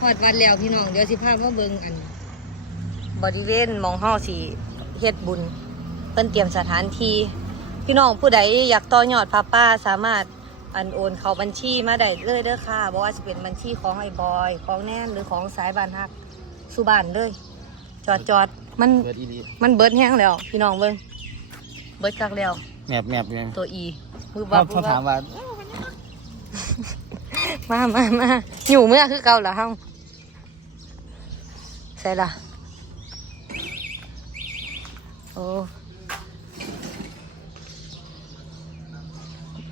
ฮอดวัดแล้วพี่น้องเดี๋ยวสิพามาเบิ่งอัน บริเวณหมองเฮาสิเฮ็ดบุญเพิ่นเตรียมสถานที่พี่น้องผู้ใดอยากต่อยอดพระป้าสามารถอันโอนเข้าบัญชีมาได้เลยเด้อค่ะบ่ว่าจะเป็นบัญชีของไอ้บอย ของแน่นหรือของสายบ้านฮักสุบ้านเลย จอดจอดมันเบิดอีหลีมันเบิดแห้งแล้ว พี่น้องเบิ่งเบิดคักแล้ว แมบแมบเลยตัวอีมือว่าบับเขาถามว่า มามามาอยู่เมื่อคือเก่าเหรอเฮา ใส่ละโอ้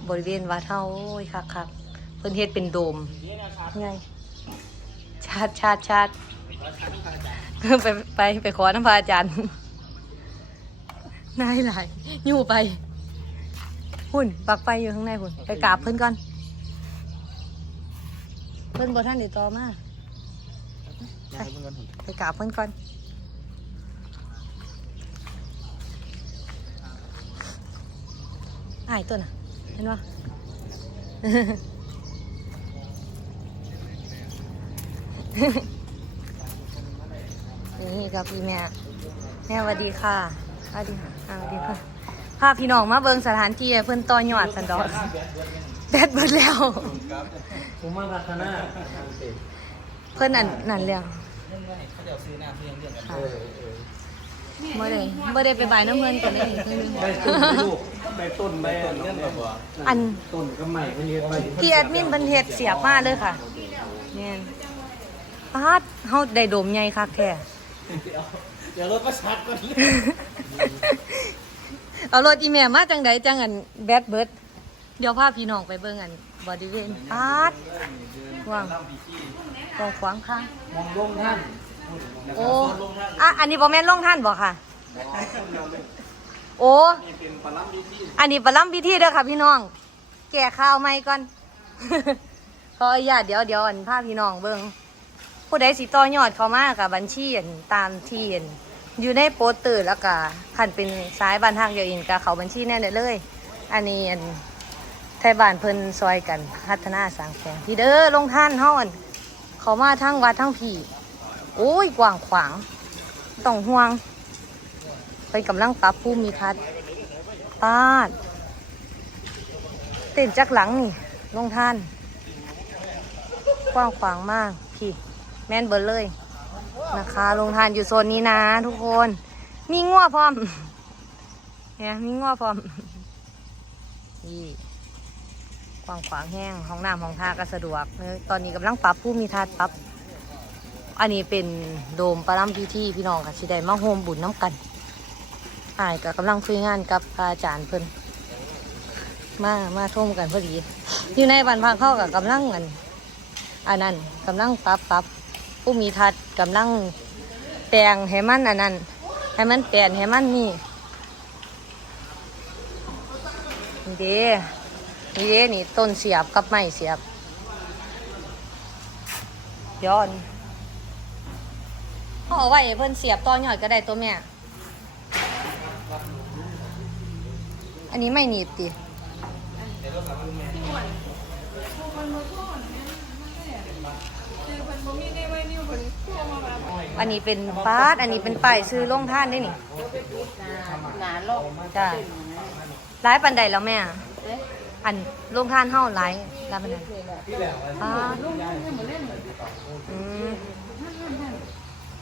บริเวณวัดเฮาโอ้ยคักคักเพิ่นเฮ็ดเป็นโดมไงชาดชาดชาดไปไปไปขอน้ำพระอาจารย์นายหลายอยู่ไปหุ่นปักไฟอยู่ข้างในหุ่นไปกราบเพิ่นก่อน เพิ่นบ่ท่านเดี๋ยวต่อมา อยากให้เพิ่นก่อนไปกราบเพิ่นก่อนอายตัวน่ะ เห็นปะนี่กับพี่แม่ แม่สวัสดีค่ะสวัสดีค่ะอ่าสวัสดีค่ะพาพี่น้องมาเบิ่งสถานที่ให้เพิ่นต่อยอดสันดอกแบดเบิดแล้วผมมาพัฒนาเพิ่นอันนั่นแล้ว เขาจะซื้อหน้าเพื่อนเรื่องกันค่ะบ่ได้บ่ได้ไปบายน้ำเพิ่นกันเลยอีกทีนึงได้ต้นลูกได้ต้นใบอันนี้แบบว่าอันต้นก็ใหม่เพิ่นเฮ็ดไว้ที่แอดมินเพิ่นเฮ็ดเสียบมาเลยค่ะแม่นปาดเฮาได้โดมใหญ่คักแท้เดี๋ยวรถประชัดก่อนเอารถอีแม่มาจังใดจังอันแบดเบิดเดี๋ยวพาพี่น้องไปเบิ่งอัน บริเวณปาดกว้างกว้างขวางค่ะมองลงท่านโอ้อะอันนี้บ่แม่นลงท่านบ่ค่ะ โอ้นี่เป็นปลาลัมวิธีอันนี้ประลัมพิธีเด้อค่ะพี่น้อง แก่ข้าวไหมก่อนขออนุญาตเดี๋ยวเดี๋ยวอันพาพี่น้องเบิ่งผู้ใดสิต่อยอดเข้ามากับบัญชีอันตามที่อันอยู่ในโปสเตอร์แล้วก็คันเป็นสายบ้านทางเดียวอินกับเขาบัญชีแน่ได้เลย อันนี้อัน ไทยบ้านเพิ่นซอยกันพัฒนาสร้างแสงพี่เด้อลงท่านเฮาอันเขามาทั้งวัดทั้งพี่โอ้ยกว้างขวางต้องห่วง ไปกำลังปรับภูมิทัศน์ปาดเต้นจากหลังนี่ลงท่าน กว้างขวางมากพี่แม่นเบิร์เลยนะคะลงทานอยู่โซนนี้นะ ทุกคน มีง้อพร้อมเนี่ยมีง้อพร้อมนี่ กว้างขวางแห้งห้องน้ำห้องท่าก็สะดวกเออตอนนี้กำลังปรับผู้มีทัศน์ปรับ อันนี้เป็นโดมประลัมพิธีพี่น้องค่ะสิได้มาโฮมบุญน้ำกันอายก็กำลังคุยงานกับอาจารย์เพิ่นมามาท่มกันพอดี อยู่ในบันพังเข้ากับกำลังอันอันนั้นกำลังปรับปรับผู้มีทัดกำลังแปลงให้มันอันนั้นให้มันแปลนให้มันนี่นี่เด้ นี่เด้นี่ต้นเสียบกับไม้เสียบ ย้อนเขาเอาไว้เพิ่นเสียบต่อหยอดก็ได้ตัวแม่ อันนี้ไม่หนีบติอันนี้เป็นปาดอันนี้เป็นป้ายซื้อลงท่านได้นี่หนาโลกจ้าร้ายปันใดแล้วแม่ อันลงท่านเฮ้าร้ายร้ายปันใดปาดอืม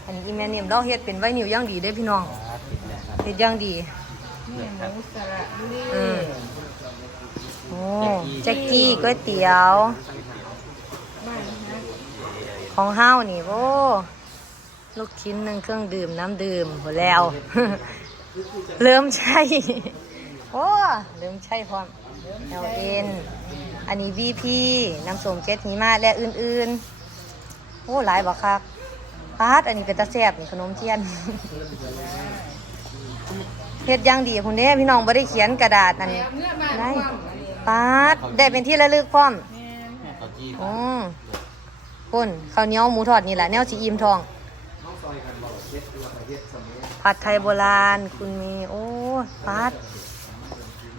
อันนี้อีแม่เนี่ยเราเฮ็ดเป็นไว้นิ้วย่างดีได้อพี่น้องเฮ็ดย่างดี นี่หมูสระบุรีอืม โอ้แจ็กกี้ก๋วยเตี๋ยวของเฮ้านี่โอ้ลูกชิ้นหนึ่งเครื่องดื่มน้ำดื่มหมดแล้ว เริ่มใช่ โอ้เริ่มใช่พร้อมเอลเอ็นอันนี้บีพีน้ำส้มเจ็ดหิมะและอื่นๆ โอ้หลายบักคักพาดอันนี้เป็นตาแซ่บนี่ขนมเทียนเฮ็ดอยังดีคุณเด้พี่น้องบ่ได้เขียนกระดาษนั่นเมื่อบ้านได้ว่างอันนี้ปาดได้เป็นที่ระลึกพร้อมแม่นเขาจี้อืมพุ่นข้าวเหนียวหมูทอดนี่แหละแนวสีอิ่มทอง ผัดไทยโบราณคุณมี โอ้ปาด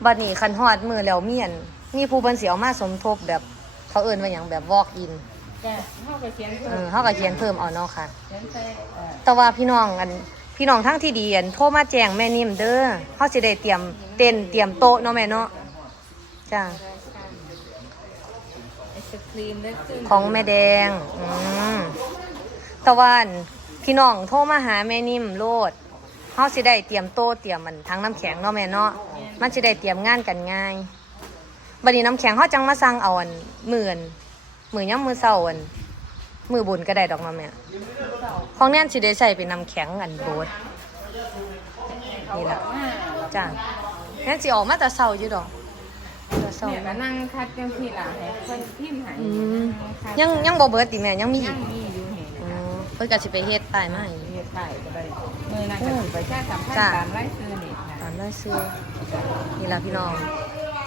บัดนี้คันฮอดมือแล้วเมียน มีผู้บันเสียวมาสมทบแบบเขาเอิ้นว่าอย่างแบบวอกอินก็เข้ากับเขียนเอเพิ่อมเฮาก็เขียนเพิ่มเอาเนาะค่ะ เขียนใส่เอ่อแต่ว่าพี่น้องอันพี่น้องทั้งที่ดีอันโทรมาแจ้งแม่นิ่มเด้อเฮาสิได้เตรียมเต็นท์เตรียมโต๊ะเนาะแม่เนาะจ้า ไอศครีมได้ขึ้นของแม่แดง อืมแต่ว่าอันพี่น้องโทรมาหาแม่นิ่มโลดเฮาสิได้เตรียมโต๊ะเตรียมมันทั้งน้ำแข็งเนาะแม่เนาะ มันสิได้เตรียมงานกันง่ายบัดนี้น้ำแข็งเฮาจังมาสั่งเอาอันมื้ออันมื้อยามมื้อเช้าอันมื้อบุญก็ได้ดอกเนาะแม่ของแน่นสิได้ใส่เป็นน้ำแข็งอันโบดนี่ล่ะมาจ้าแน่นสิออกมาแต่เช้าอยู่ดอกแต่เช้าแม่ก็นั่งคัดจังพี่ล่ะให้เพิ่นพิมพ์ให้อืมคัดยังยังบ่เบิดติแม่ยังมีอียักงมีอยู่เห็นอืมเพิ่นก็สิไปเฮ็ดป้ายมาให้เฮ็ดไข่ก็ได้มือนั่นก็สิไปแค่สัมภาษจ้ะณ์ตามไล่ซื้อนี่นะตาม ได้ซื้อนี่ล่ะพี่น้อง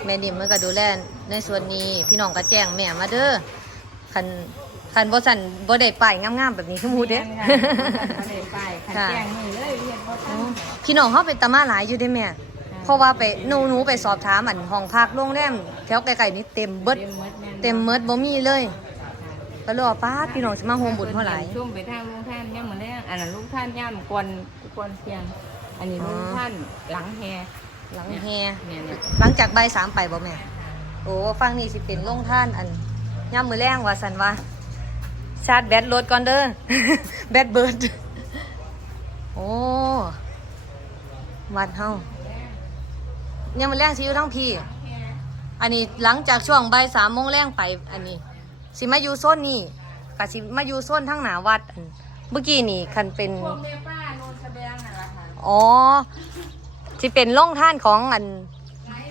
แม่ดิมเมื่อก็ดูแลในส่วนนี้พี่น้องก็แจ้งแม่มาเด้อคันคันบ่สั่นบ่ได้ป้ายงามๆแบบนี้คือหมูเด้แม่นค่ะบ่ได้ไปคันค่ะแจ้งมือเลยเรียนบ่ทัอ๋นอพี่น้องเฮาไปตะมาหลายอยู่เด้แม่เพราะว่าไปหนูหนูไปสอบถามอันห้องพักโรงแรมแถวไกลๆนี่เต็มเบิดเต็มหมดแม่นเต็มเมิดบ่มีเลยก็เลยว่าป้าดพี่น้องสิมาโฮมบุญเท่าไหร่ชุ่มไปทางลุงท่านย่ำมือแรกอันนั้นลุงท่านย่ำกวนกวนเพียง อันนี้ลุงท่านหลังแฮหลังแฮเนี่ยเนี่ยหลังจากใบายสามไปบ่แม่โอ้ฟังนี่สิเป็นลงท่านอันย่ำมือแรงว่าสันว่าชาร์จแบตรถก่อนเด้อแบตเบิดโอ้วัดเฮาย่ำมือแรงสิอยู่ทั้งพี่ อันนี้หลังจากช่วงใบายสามโมงแรงไปอันนี้ สิมาอยู่โซนนี่กับสิมาอยู่โซนทั้งหนาวัดอันเมื่อกี้นี่คันเป็นพวกแม่ป้า อ๋อที่เป็นล่องท่านของอัน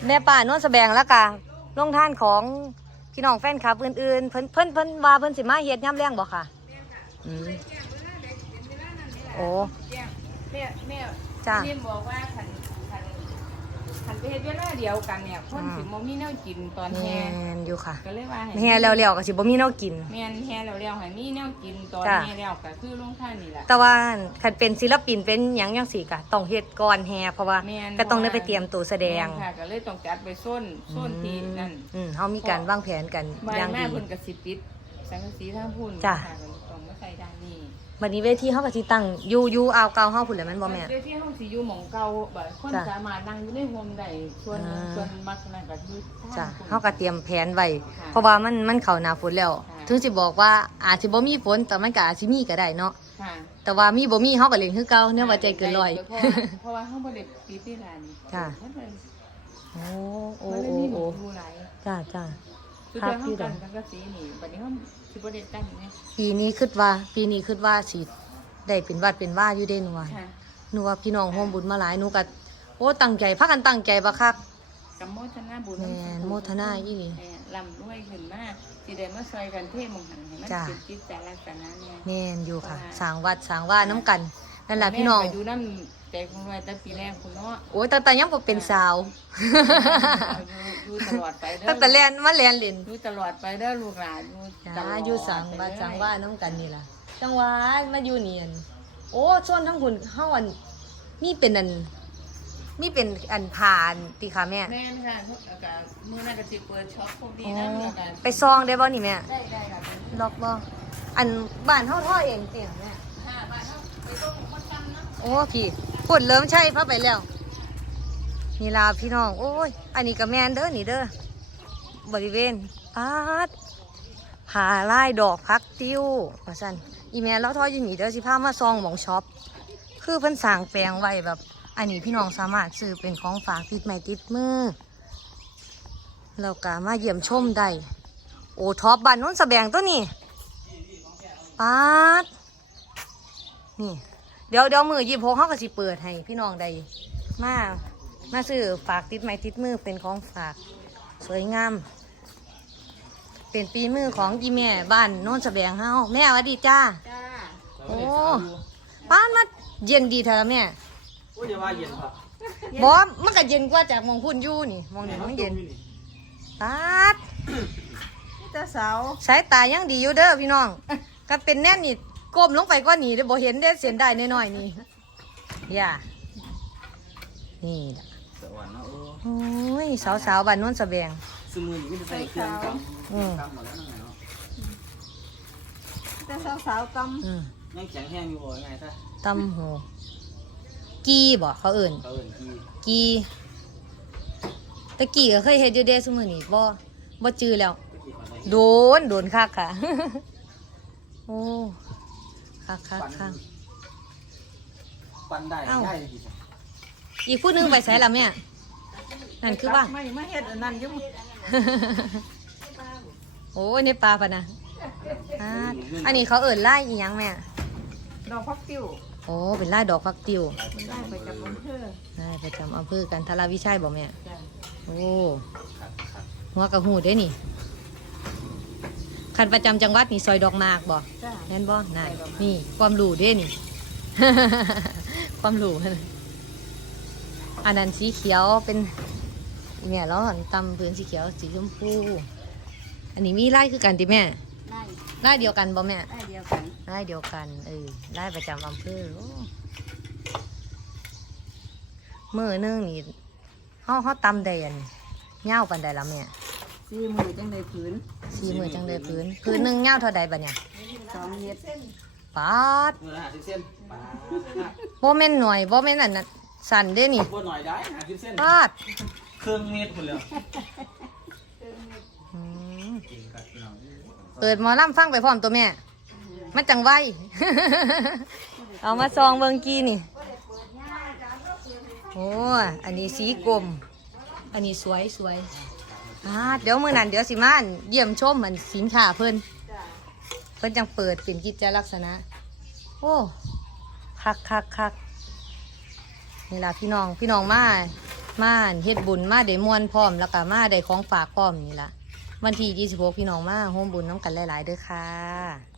แม่ป่านวลสแบงแล้วกะล่องท่านของพี่น้องแฟนคลับอื่นๆเพิ่นเพิ่นเพิ่นว่าเพิ่นสิมาเฮ็ดย่ำแรงบ่ค่ะอืมโอ้แจ้งแม่แม่จ้ะนี่บอกว่าคันคันคัน ไปเฮ็ดเวลาเดียวกันเนี่ยคนสิบ่มีแนวกินตอนแมแฮนอยู่ค่ะก็เลยว่าให้แฮแล้วๆก็สิบ่มีแนวกิน แม่นแฮแล้วแล้วให้มีแนวกินตอนจ้ะ แฮแล้วก็คือลุงท่านนี่แหละ แต่ว่าคันเป็นศิลปินเป็นหยังจังซี่ก็ต้องเฮ็ดก่อนแฮเพราะว่าแม่น ก็ต้องได้ไปเตรียมตัวแสดงม่นค่ะก็เลยต้องจัดไปส้นส้นที่นั่นอืมเฮามีการวางแผนกันบาอย่างแม่ดี เพิ่นก็สิปิด สังกะสีทางพุ่นจ้ะ ค่ะก็ต้องมาใส่ด้านนี้บัดนี้เวทีเฮาก็สิตั้งอยู่อยู่อ่าวเก่าเฮาพุ่นแหละแม่นบ่แม่ เดี๋ยวที่ห้องสิอยู่หม่องเก่าแบบคนจ้ะสามารถนั่งอยู่ในโฮมได้ส่วนอ่า ส่วนมักนั่นก็คือทจ้ะงพุ่น เฮาก็เตรียมแผนไว้ค่ะเพราะว่ามันมันเข้าหน้าฝนแล้ว ค่ะ ถึงสิบอกว่าอาจสิบ่มีฝนแต่มันก็อาจสิมีก็ได้เนาะค่ะแต่ว่ามีบ่มีเฮาก็เล่นคือเก่าเนี่ยว่าใจเกินร้อย เพราะว่าเพราะว่าห้องบ่ได้ปิดที่ร้านจ้ะ มันเลยโอ้โอ้มันเลยโอ้มีหมูโอ้ดูหลายจ้าจ้า คือครัเดี๋บยวห้องพี่ดอกกันสังกะสีนี่บัดนี้ห้องสิบ่ได้ตั้งไงปีนี้คิดว่า ปีนี้คิดว่าสิได้เป็นวัดเป็นว่าอยู่เด้หนูว่าค่ะหนูว่าพี่น้องร่วมบุญมาหลายหนูก็โอ้ตั้งใจพากันตั้งใจบักคัก กับโมทนาบุญแม่นโมทนาอีหลีแม่ลำด้วยขึ้นมาสิได้มาซอยกันเทศมงหันให้มันจ้ะ เป็นจิตใจลักษณะเนี่ย แม่นอยู่ค่ะสร้างวัดสร้างว่าน้ำกัน นั่นล่ะพี่น้องแม่ก็อยู่น้ำใจของไว้แต่ปีแรกคุณเนาะโอ้ยแต่แต่ยังบ่เป็นสาว อยู่อยู่ตลอดไปเด้อตั้งแต่แลนมาแลนเล่นอยู่ตลอดไปเด้อลูกหลานอยู่ตลจ้าอดอยู่สังว่าสังว่าน้ำกันนี่ล่ะจังหวะมาอยู่เนียน โอ้ส่วนทั้งหุ่นเฮาอันนี่เป็นอันนี่เป็นอันผ่านติค่ะแม่แม่นค่ะทุกอากาศมื้อนั้นก็สิเปิดช็อปพวกนี้อ๋นะอแล้วกันไปซองได้บ่นี่แม่ได้ได้ค่ะล็อกบ่อันบ้านเฮาท่อเองเตียงแม่ ค่ะบ้านเฮาไปต้องมาจำเนาะ โอ้พี่พูดเริ่มใช่พาไปแล้ว นี่ลาพี่น้อง โอ้ย อันนี้ก็แมนเด้อนี่เด้อบริเวณปาดผาลายดอกพักติ้วว่าซั่นอีแม่เราทออยู่นี่เด้อสิพามาซองหมองช็อป คือเพิ่นสั่งแปลงไว้แบบ อันนี้พี่น้องสามารถซื้อเป็นของฝากติดไม้ติดมือแล้วก็มาเยี่ยมชมได้โอ้ท็อปบ้านโน้นสแบงตัวนี้ปาดนี่ เดี๋ยวเดี๋ยวมือยีพกเขาก็สิเปิดให้พี่น้องได้มามาซื้อฝากติดไม้ติดมือเป็นของฝากสวยงามเป็นปีมือของอีแม่บ้านโน้นสะแบงเฮาแม่หวัสดีจ้าจ้าโอ้ป้านมาเย็นดีเถอะแม่โอ้ยอย่าว่าเย็นครับบอมันก็เย็นกว่าจากหมองพุ่นอยู่นี่หมองนี่มันเย็นปาดเจ้าสาวสายตายังดีอยู่เด้อพี่น้องก็เป็นแน่นนี่ ก้มลงไปก็หนีเด้อบ่เห็นได้เสียนได้น้อยๆนี่อย่านี่ล่ะสวรรค์เนาะโอ้โอ้ยสาวๆบ้านโน้นสะแบง สมือนี่ก็จะใส่เครื่องกอืมำกำหมดแล้วนั่นแหละเนาะแต่สาวๆตอืมยังแข็งแห้งอยู่บ่ไงซะตำหูกีบ่เขาเอิ่น เขาเอิ้นกีกีตะกี้ก็เคยเฮ็ดอยู่เด้ซุมื้อนี้บ่บ่จือแล้ว ตะกี้ก่อนเลยโดน โดนคักค่ะ โอ้ คักคักคัก ปั้นได้เอ้า ได้ดีจ้ะอีกผู้หนึงไปไสล่ะแม่นั่นคือบ้านไม่มาเฮ็ดอันนั้นอยุ่งโอ้ยในปลาปะนะอ่าอันนี้เขาเอิ่นไล่อีหยังแม่ ดอกพักติ้วโอ้เป็นไล่ดอกฟักติวมันได้ไปจากอำเภอไล่ประจำอำเภอกันทราวิชัยบอกแม่ จ้ะโอ้ครับครับหัวกระหูได้นี่ คันประจำจังหวัดนี่ซอยดอกหมากบ่จ้ะแม่นบ่นั่นนี่ ความรู้เด้นี่ ความรู้อันนั้นสีเขียวเป็นเนี่ยแล้วหันตำพื้นสีเขียวสีชมพู อันนี้มีไล่คือกันติแม่ได้ไล่เดียวกันบ่แม่ ได้เดียวกันได้เดียวกันเออได้ประจำอำเภอโอ้มือหนึงนี่เขาเขาตำแดนเง่าวปันใดละแม่ สี่มือจังได้ผืนสี่มือจังเลยพื้นพื้นหนึ่งเง่าวเท่าใดบัดเนี่ยสองเม็ดปาดเมื่อละ50เส้นปาดโบแม่นหน่อยโบแม่นอันนั้นสั่นเด้นี่บ่หน่อยได้50เส้นปาดเครื่องเม็ดพุ่นแล้วอืมกินกับพี่น้องเปิดหมอลำฟังไปพร้อมตัวแม่ มันจังไว เอามาซองเบิงกี้นี่ โอ้อันนี้สีกลม อันนี้สวยสวย อ่าเดี๋ยวมื้อนั้นเดี๋ยวสิมาอั่นเยี่ยมชมมันสินค้าเพิ่นเพิ่นจังเปิดเป็นกิจลักษณะ โอ้คักคักคักนี่ล่ะพี่น้องพี่น้องมามาเฮ็ดบุญมาได้มวนพร้อมแล้วก็มาได้ของฝากพร้อมนี่ล่ะวันที่26พี่น้องมาโฮมบุญน้ำกันหลาย ๆเด้อค่ะ